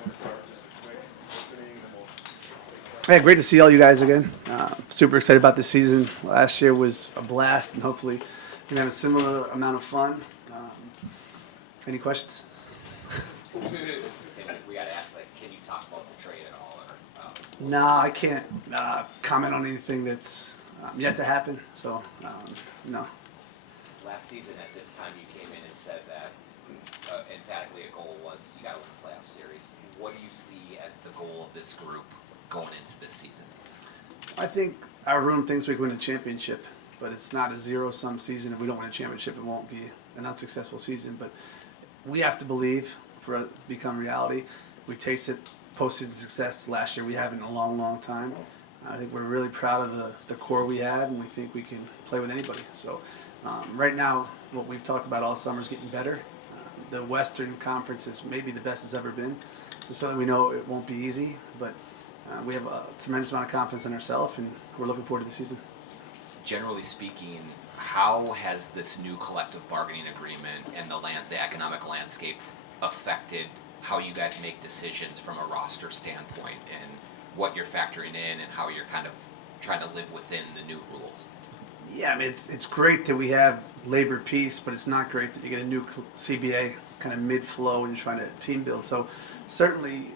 want to start with just a quick opening, and then we'll take Hey, great to see all you guys again. Super excited about this season. Last year was a blast, and hopefully we can have a similar amount of fun. Any questions? We got to ask, can you talk about the trade at all? Or, No, I can't comment on anything that's yet to happen. So, no. Last season at this time you came in and said that emphatically a goal was you got to win the playoff series. What do you see as the goal of this group going into this season? I think our room thinks we can win a championship, but it's not a zero-sum season. If we don't win a championship, it won't be an unsuccessful season. But we have to believe for it to become reality. We tasted postseason success last year. We haven't in a long, long time. I think we're really proud of the core we have, and we think we can play with anybody. So right now, what we've talked about all summer is getting better. The Western Conference is maybe the best it's ever been. So certainly we know it won't be easy, but we have a tremendous amount of confidence in ourselves, and we're looking forward to the season. Generally speaking, how has this new collective bargaining agreement and the economic landscape affected how you guys make decisions from a roster standpoint and what you're factoring in and how you're kind of trying to live within the new rules? Yeah, I mean, it's great that we have labor peace, but it's not great that you get a new CBA kind of mid-flow and you're trying to team build. So certainly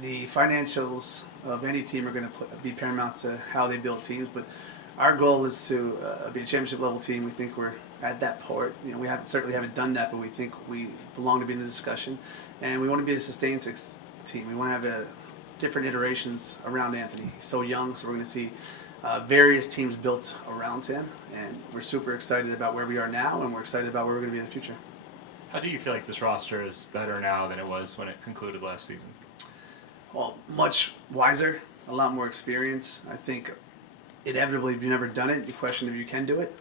the financials of any team are going to be paramount to how they build teams, but our goal is to be a championship level team. We think we're at that part. You know, we certainly haven't done that, but we think we belong to be in the discussion, and we want to be a sustained six team. We want to have different iterations around Anthony. He's so young, so we're going to see various teams built around him, and we're super excited about where we are now, and we're excited about where we're going to be in the future. How do you feel like this roster is better now than it was when it concluded last season? Well, much wiser, a lot more experience. I think inevitably, if you've never done it, you question if you can do it.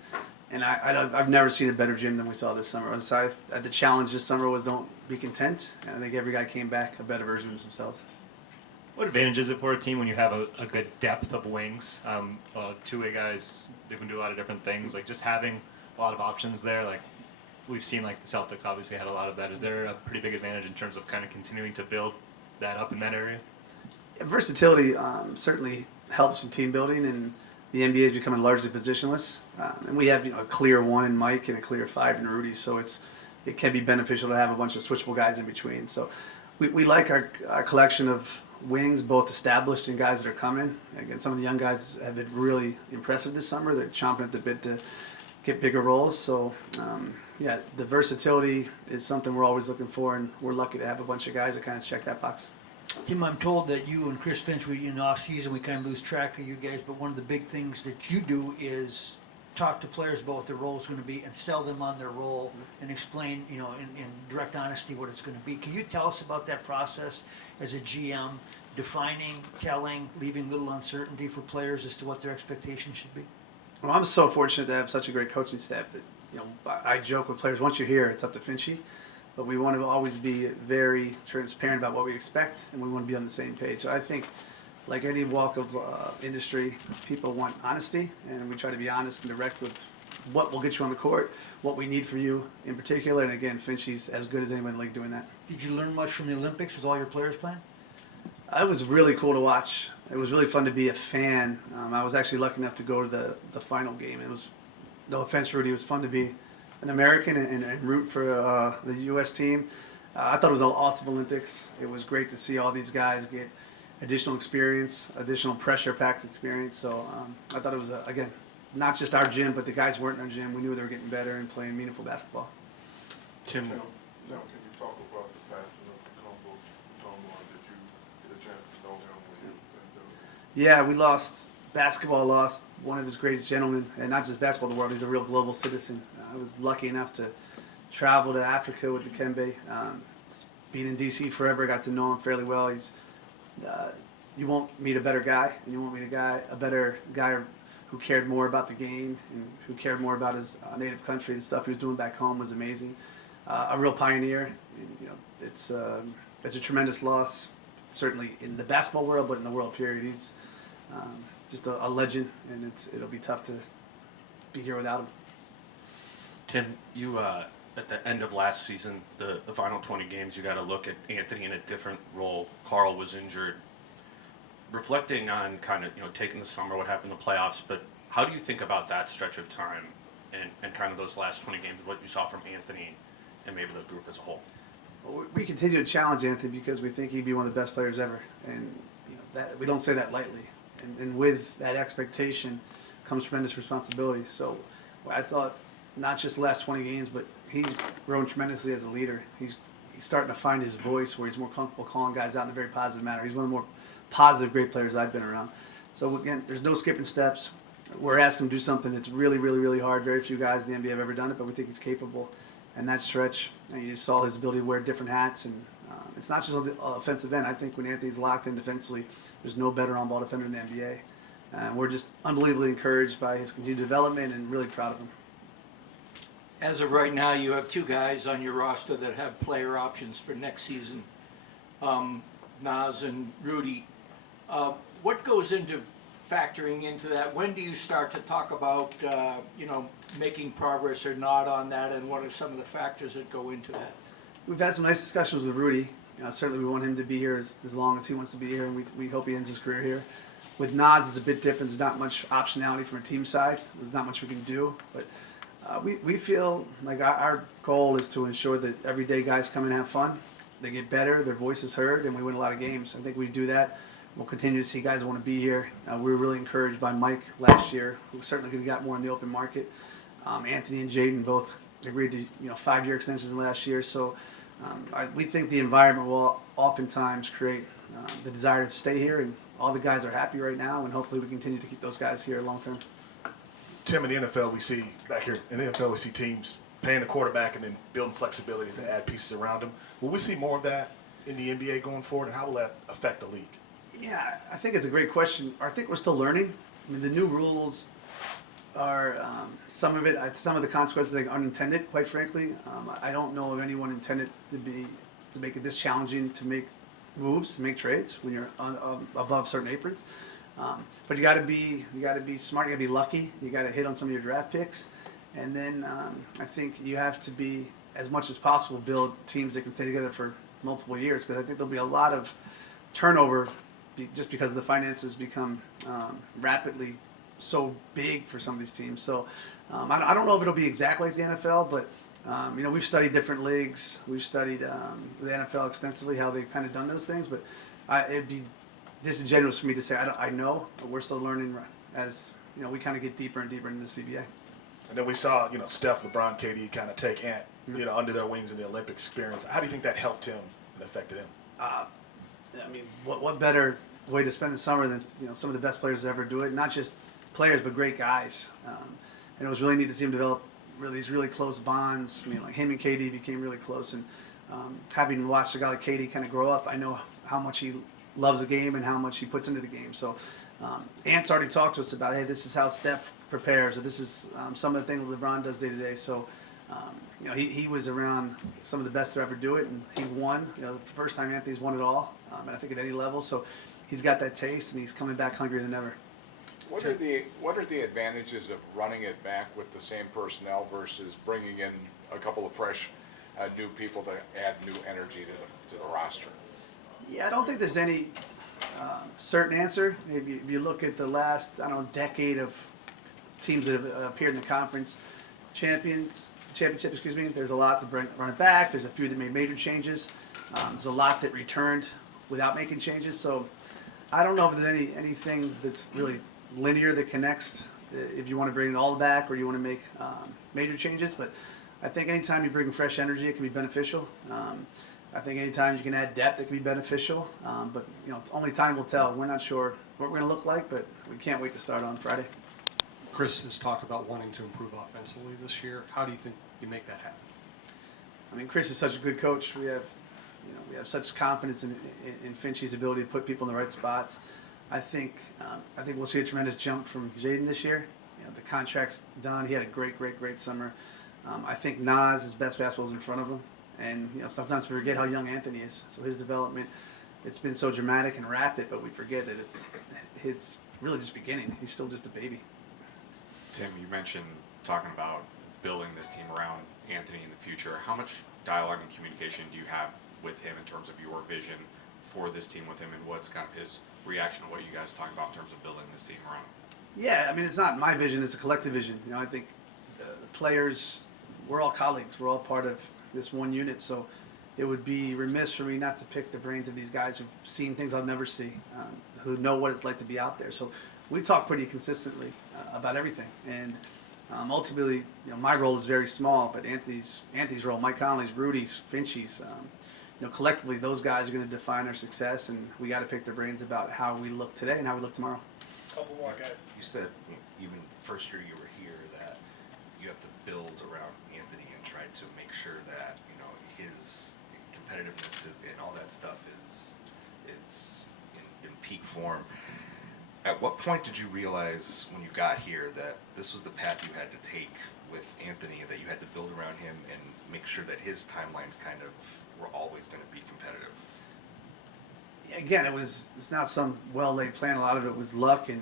And I've never seen a better gym than we saw this summer. So the challenge this summer was don't be content. And I think every guy came back a better version of themselves. What advantage is it for a team when you have a good depth of wings? Two-way guys, they can do a lot of different things. Like just having a lot of options there, like we've seen like the Celtics obviously had a lot of that. Is there a pretty big advantage in terms of kind of continuing to build that up in that area? Versatility certainly helps with team building, and the NBA is becoming largely positionless. And we have a clear one in Mike and a clear five in Rudy, so it can be beneficial to have a bunch of switchable guys in between. So we like our collection of wings, both established and guys that are coming. Again, some of the young guys have been really impressive this summer. They're chomping at the bit to get bigger roles. So, the versatility is something we're always looking for, and we're lucky to have a bunch of guys that kind of check that box. Tim, I'm told that you and Chris Finch, in off-season, we kind of lose track of you guys, but one of the big things that you do is talk to players about what their role is going to be and sell them on their role and explain, in direct honesty what it's going to be. Can you tell us about that process as a GM, defining, telling, leaving little uncertainty for players as to what their expectations should be? Well, I'm so fortunate to have such a great coaching staff that, I joke with players, once you're here, it's up to Finchy. But we want to always be very transparent about what we expect, and we want to be on the same page. So I think, like any walk of industry, people want honesty, and we try to be honest and direct with what will get you on the court, what we need from you in particular. And again, Finchy's as good as anyone in the league doing that. Did you learn much from the Olympics with all your players playing? It was really cool to watch. It was really fun to be a fan. I was actually lucky enough to go to the final game. It was, no offense, Rudy, it was fun to be an American and root for the U.S. team. I thought it was an awesome Olympics. It was great to see all these guys get additional experience, additional pressure-packed experience. So I thought it was, again, not just our gym, but the guys weren't in our gym. We knew they were getting better and playing meaningful basketball. Tim, can you talk about the passing of Mutombo? Did you get a chance to know him when he was playing? Yeah, we lost. Basketball lost one of his greatest gentlemen, and not just basketball in the world. He's a real global citizen. I was lucky enough to travel to Africa with Dikembe. Being in D.C. forever, I got to know him fairly well. He's you won't meet a better guy, and you won't meet a better guy who cared more about the game and who cared more about his native country. The stuff he was doing back home was amazing. A real pioneer. And, it's a tremendous loss, certainly in the basketball world, but in the world period. He's just a legend, and it'll be tough to be here without him. Tim, you at the end of last season, the final 20 games, you got to look at Anthony in a different role. Carl was injured. Reflecting on kind of, taking the summer, what happened in the playoffs, but how do you think about that stretch of time and kind of those last 20 games, what you saw from Anthony and maybe the group as a whole? Well, we continue to challenge Anthony because we think he'd be one of the best players ever, and that we don't say that lightly. And with that expectation comes tremendous responsibility. So I thought not just the last 20 games, but he's grown tremendously as a leader. He's starting to find his voice where he's more comfortable calling guys out in a very positive manner. He's one of the more positive, great players I've been around. So again, there's no skipping steps. We're asking him to do something that's really, really, really hard. Very few guys in the NBA have ever done it, but we think he's capable. And that stretch, and you just saw his ability to wear different hats. And it's not just on the offensive end. I think when Anthony's locked in defensively, there's no better on-ball defender in the NBA. We're just unbelievably encouraged by his continued development and really proud of him. As of right now, you have 2 guys on your roster that have player options for next season, Nas and Rudy. What goes into factoring into that? When do you start to talk about, making progress or not on that, and what are some of the factors that go into that? We've had some nice discussions with Rudy. Certainly we want him to be here as long as he wants to be here, and we hope he ends his career here. With Nas, it's a bit different. There's not much optionality from a team side. There's not much we can do, but we feel like our goal is to ensure that everyday guys come and have fun. They get better, their voice is heard, and we win a lot of games. I think we do that. We'll continue to see guys that want to be here. We were really encouraged by Mike last year, who certainly could have got more in the open market. Anthony and Jaden both agreed to 5-year extensions last year. So we think the environment will oftentimes create the desire to stay here, and all the guys are happy right now, and hopefully we continue to keep those guys here long term. Tim, in the NFL, we see back here in the NFL, we see teams paying the quarterback and then building flexibilities to add pieces around him. Will we see more of that in the NBA going forward, and how will that affect the league? Yeah, I think it's a great question. I think we're still learning. I mean, the new rules are some of the consequences are unintended. Quite frankly, I don't know of anyone intended to make it this challenging to make moves, to make trades when you're above certain aprons. But you got to be smart. You got to be lucky. You got to hit on some of your draft picks, and then I think you have to be, as much as possible, build teams that can stay together for multiple years, because I think there'll be a lot of turnover just because the finances become rapidly so big for some of these teams. So I don't know if it'll be exactly like the NFL, but we've studied different leagues. We've studied the NFL extensively, how they've kind of done those things. But it'd be disingenuous for me to say I know. But we're still learning as we kind of get deeper and deeper into the CBA. And then we saw, Steph, LeBron, KD kind of take Ant, under their wings in the Olympic experience. How do you think that helped him and affected him? I mean, what better way to spend the summer than some of the best players to ever do it? Not just players, but great guys. And it was really neat to see him develop these really close bonds. I mean, like him and KD became really close, and having watched a guy like KD kind of grow up, I know how much he loves the game and how much he puts into the game. So Ant's already talked to us about, hey, this is how Steph prepares, or this is some of the things LeBron does day to day. So he was around some of the best to ever do it, and he won. The first time Anthony's won it all, and I think at any level. So he's got that taste, and he's coming back hungrier than ever. What are the advantages of running it back with the same personnel versus bringing in a couple of fresh, new people to add new energy to the roster? Yeah, I don't think there's any certain answer. Maybe if you look at the last, decade of teams that have appeared in the conference championship, there's a lot that run it back. There's a few that made major changes. There's a lot that returned without making changes. So I don't know if there's anything that's really linear that connects if you want to bring it all back or you want to make major changes. But I think anytime you bring fresh energy, it can be beneficial. I think anytime you can add depth, it can be beneficial. But only time will tell. We're not sure what we're going to look like, but we can't wait to start on Friday. Chris has talked about wanting to improve offensively this year. How do you think you make that happen? I mean, Chris is such a good coach. We have such confidence in Finchie's ability to put people in the right spots. I think we'll see a tremendous jump from Jaden this year. The contract's done. He had a great summer. I think Nas, his best basketball is in front of him, and sometimes we forget how young Anthony is. So his development, it's been so dramatic and rapid, but we forget that it's really just beginning. He's still just a baby. Tim, you mentioned talking about building this team around Anthony in the future, how much dialogue and communication do you have with him in terms of your vision for this team with him, and what's kind of his reaction to what you guys are talking about in terms of building this team around? Yeah, I mean, it's not my vision, it's a collective vision. You know, I think the players, we're all colleagues, we're all part of this one unit, so it would be remiss for me not to pick the brains of these guys who've seen things I'll never see, who know what it's like to be out there. So we talk pretty consistently about everything, and ultimately, you know, my role is very small, but Anthony's role, Mike Connelly's, Rudy's, Finchie's, you know, collectively, those guys are going to define our success, and we got to pick their brains about how we look today and how we look tomorrow. Couple more guys. You said even first year you were here that you have to build around Anthony and try to make sure that, you know, his competitiveness and all that stuff is in peak form. At what point did you realize when you got here that this was the path you had to take with Anthony, that you had to build around him and make sure that his timelines kind of were always going to be competitive? Again, it's not some well-laid plan. A lot of it was luck, and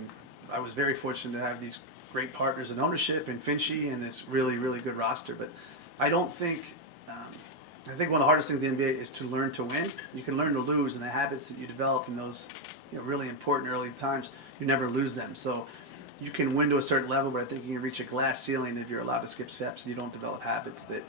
I was very fortunate to have these great partners in ownership and Finchie and this really, really good roster. But I don't think, I think one of the hardest things in the NBA is to learn to win. You can learn to lose, and the habits that you develop in those, you know, really important early times, you never lose them. So you can win to a certain level, but I think you can reach a glass ceiling if you're allowed to skip steps and you don't develop habits that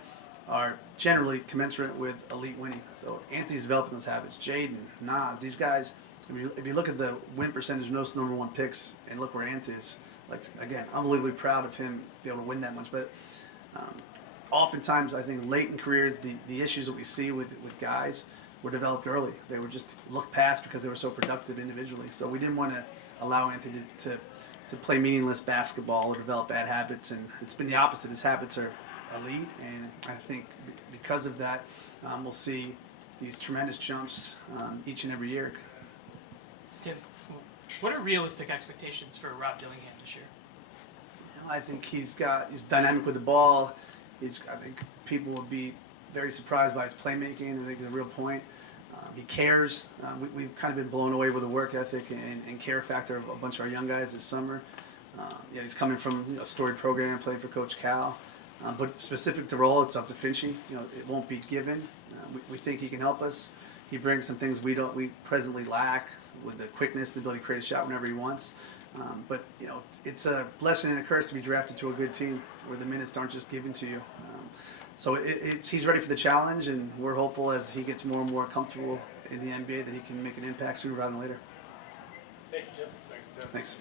are generally commensurate with elite winning. So Anthony's developing those habits. Jaden, Nas, these guys, if you look at the win percentage of those number one picks and look where Ant is, like, again, unbelievably proud of him to be able to win that much. But oftentimes, I think late in careers, the issues that we see with guys were developed early. They were just looked past because they were so productive individually. So we didn't want to allow Anthony to play meaningless basketball or develop bad habits, and it's been the opposite. His habits are elite, and I think because of that, we'll see these tremendous jumps each and every year. Tim, what are realistic expectations for Rob Dillingham this year? I think he's dynamic with the ball. I think people will be very surprised by his playmaking. I think it's a real point. He cares. We've kind of been blown away with the work ethic and care factor of a bunch of our young guys this summer. He's coming from a storied program, playing for Coach Cal. But specific to role, it's up to Finchie. You know, it won't be given. We think he can help us. He brings some things we presently lack, with the quickness, the ability to create a shot whenever he wants. But you know, it's a blessing and a curse to be drafted to a good team where the minutes aren't just given to you. So he's ready for the challenge, and we're hopeful as he gets more and more comfortable in the NBA that he can make an impact sooner rather than later. Thank you, Tim. Thanks. Thanks.